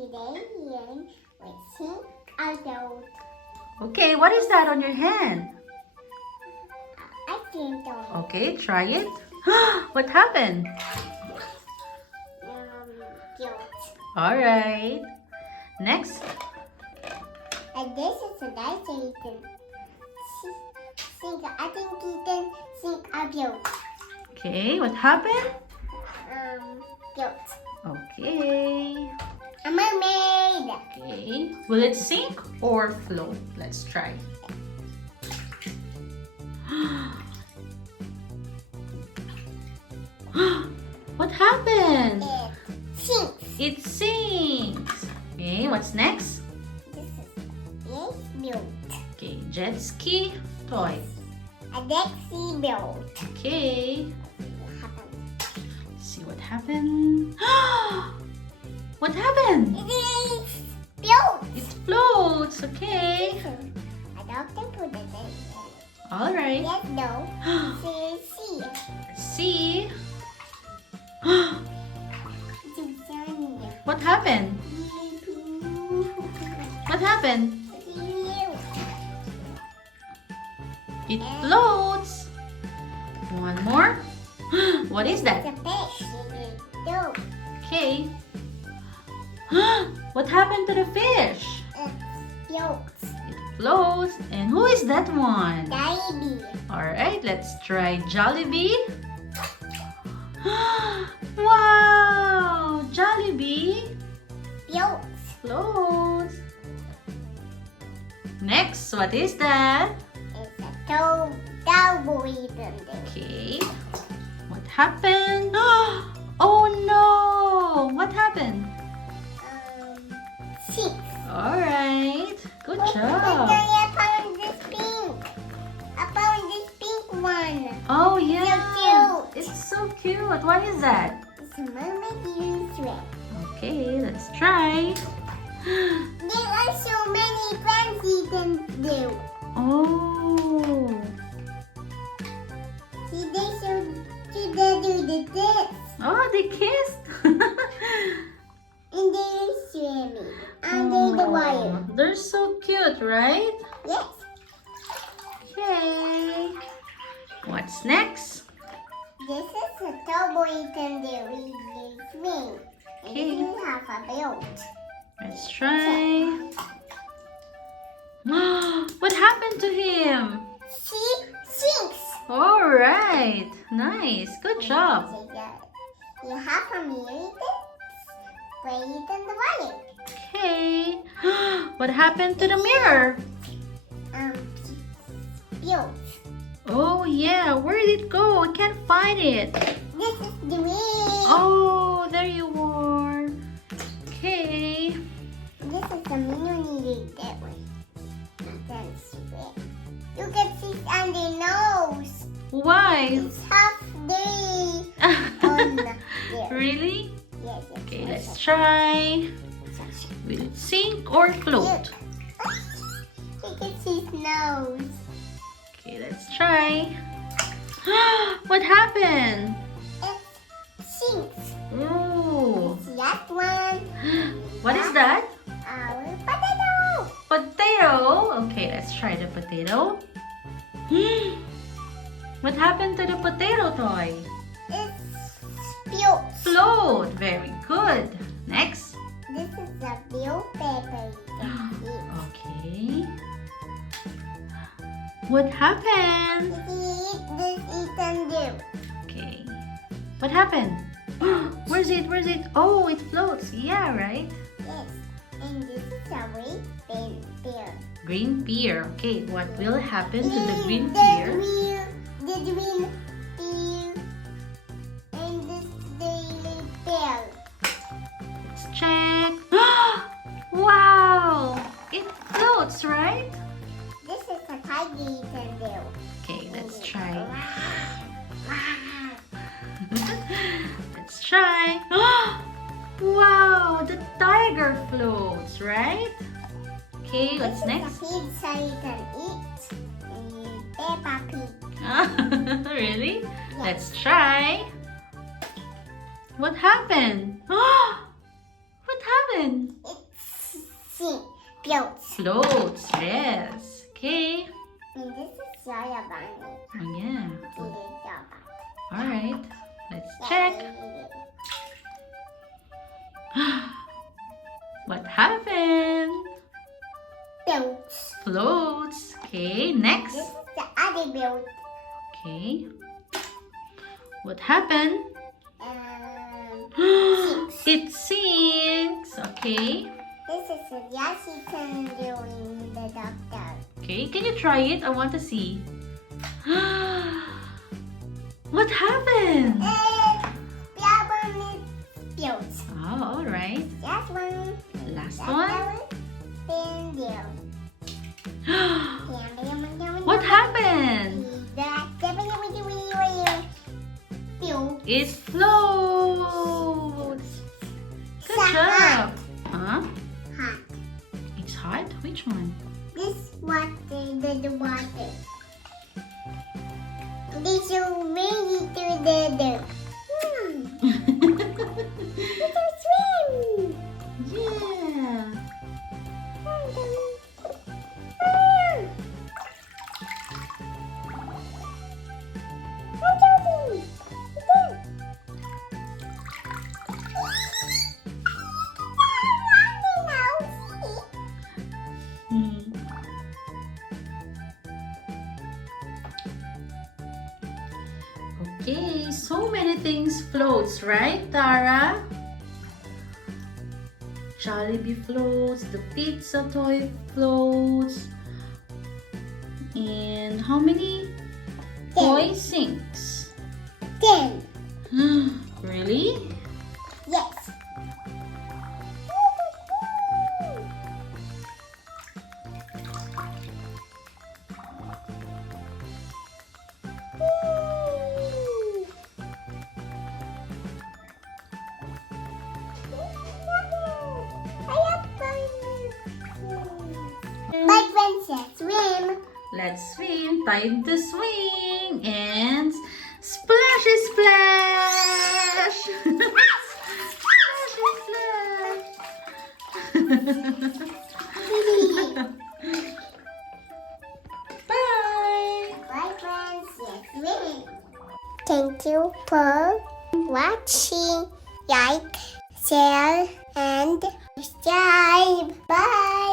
Today we sing adult. Okay, what is that on your hand? I think don't. Okay, try it. What happened? Guilt. Alright. Next. And this is a nice Ethan. Sing, I think Ethan sing adult. Okay, what happened? Guilt. Okay. A mermaid. Okay. Will it sink or float? Let's try. What happened? It sinks. It sinks. Okay, what's next? This is built. Okay, jet ski toy. A deck sea built. Okay. What happened? Let's see what happened. What happened? It is built. It floats. Okay. I don't think put it in. All right. Yes, no. See. Let's see. It's What happened? What happened? It floats. One more. What is It's that? a fish. No. Okay. What happened to the fish? It's built. It floats. And who is that one? Baby. Alright, let's try Jollibee. Wow! Jollibee Built. floats. Next, what is that? It's a cowboy building. Okay. What happened? Oh no! What happened? Six. Alright. Good job. I found this pink. I found this pink one. Oh yeah. So cute. It's so cute. What is that? It's a mermaid use red. Okay, let's try. There are so many friends you can do. Oh. See, they do this. Oh, they kissed. And they're swimming under the water. They're so cute, right? Yes. Okay. What's next? This is a cowboy can do with swing. And Okay. you have a boat. Let's try. What happened to him? See? Sinks. All right. Nice. Good job. You have a mirror spray it in the water. Okay. What happened to the mirror? Built. Oh, yeah. Where did it go? I can't find it. This is the way. Oh, there you are. Okay. This is the mini that way. That's it. You can see it on the nose. Why? It's half day on there. Really? Yes. Okay, let's try. Will it sink or float? You can see his nose. Okay, let's try. What happened? It sinks. Oh, See that one? what is that? Our potato. Potato. Okay, let's try the potato. What happened to the potato toy? It's built. Float. Very good. Next. This is the blue paper you can eat. Okay. What happened? This you can do. Okay. What happened? Where's it? Where's it? Oh, it floats. Yeah, right? Yes. And this is a red bear. Green pear. Okay, what will happen to the green The pear? green bear. And this the bear. Let's check. Wow! It floats, right? This is a tiger you can do. Okay, let's try. Let's try. Wow, the tiger floats, right? Okay, what's next? This is a pizza you can eat. And Peppa Pig. Really? Let's try. What happened? What happened? It Floats. Floats. Yes. Okay. And this is Soya Bunny. Oh, yeah. This is Soya Bunny. All right. Let's check. What happened? Floats. Floats. Okay. Next. This is the other boat. Okay. What happened? It sinks. Okay. This is a Yashitan doing the doctor. Okay. Can you try it? I want to see. What happened? The other one is floats. Oh, all right. That one. Last That one. Then there. What happened? It floats. Good job. Huh? Hot. It's hot? Which one? This water, the water. This is ready to the It's a swim. Yeah. Hmm. Okay, so many things floats, right, Tara? Jollibee floats, the pizza toy floats, and how many toy sinks? 10. Really? Yes. My friend says swim. Let's swim. Time to swing and splashy splash. Splashy splash. Bye. My friend says swim. Thank you for watching. Like, share, and subscribe. Bye.